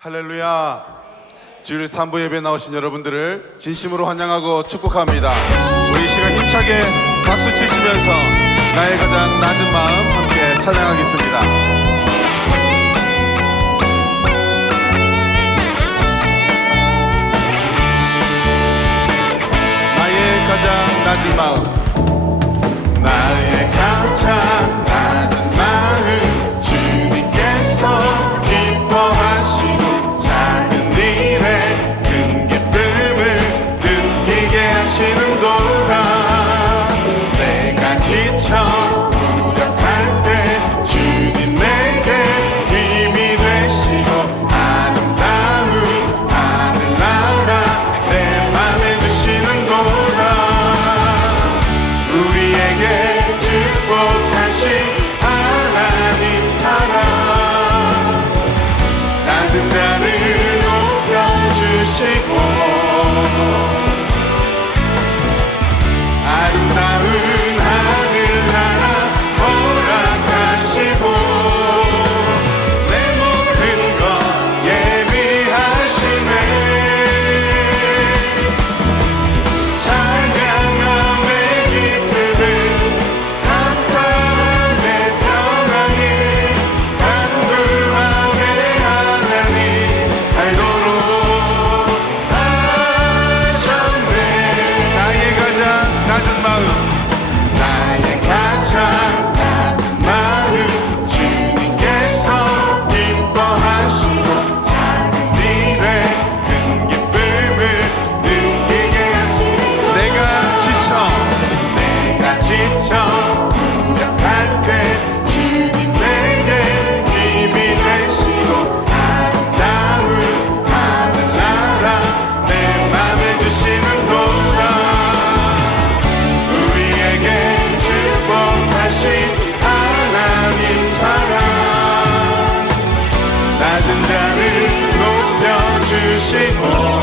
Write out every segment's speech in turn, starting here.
할렐루야. 주일 3부 예배 나오신 여러분들을 진심으로 환영하고 축복합니다. 우리 시간 힘차게 박수 치시면서 나의 가장 낮은 마음 함께 찬양하겠습니다. 가장 낮은 마음 나의 가장 shape of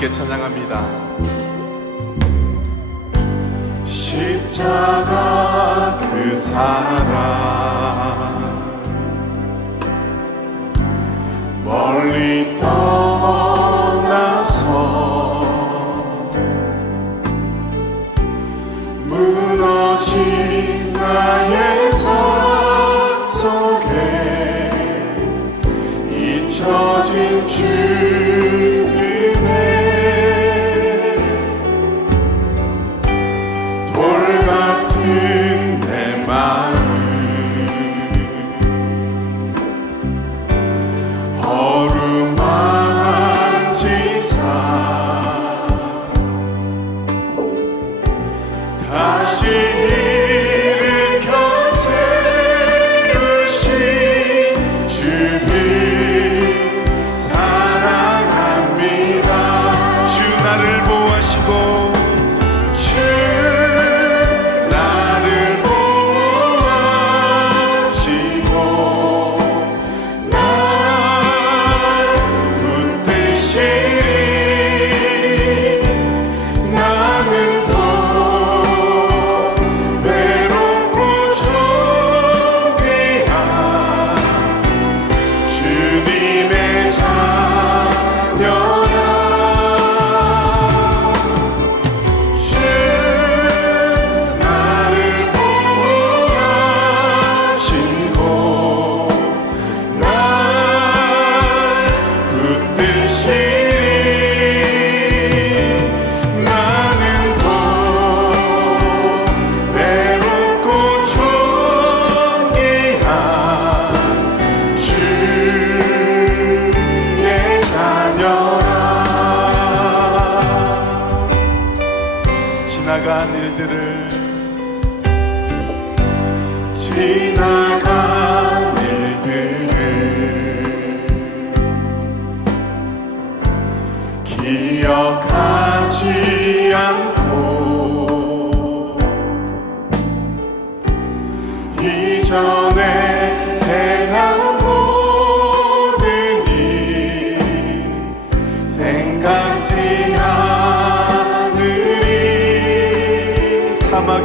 함께 찬양합니다. 십자가 그 사랑 멀리 떠나서 무너진 나의 삶 속에 잊혀진 주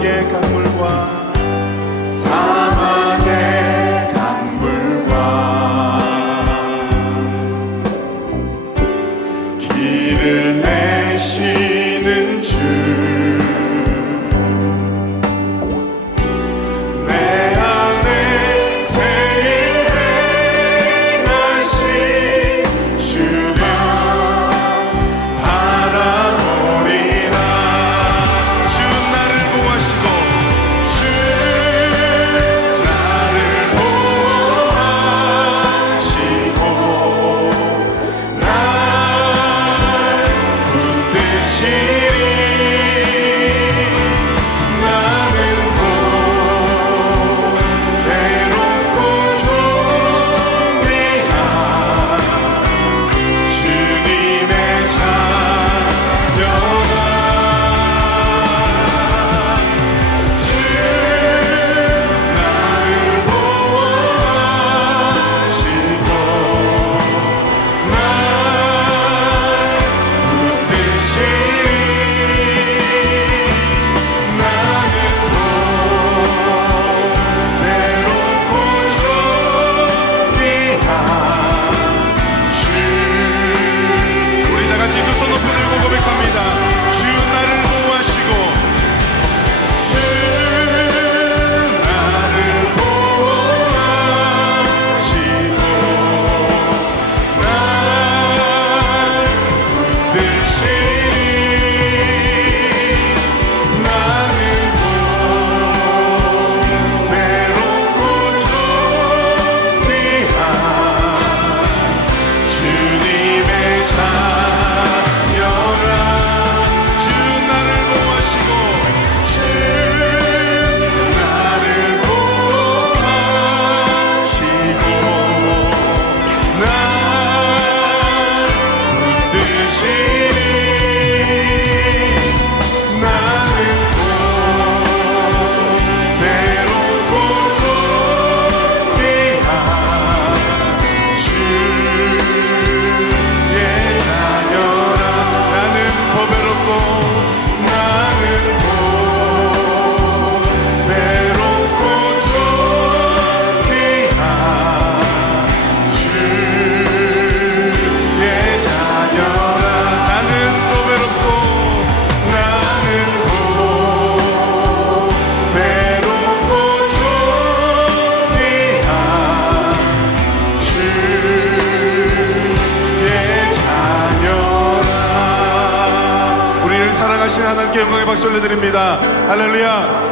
É é 하나님께 영광의 박수 올려드립니다. 할렐루야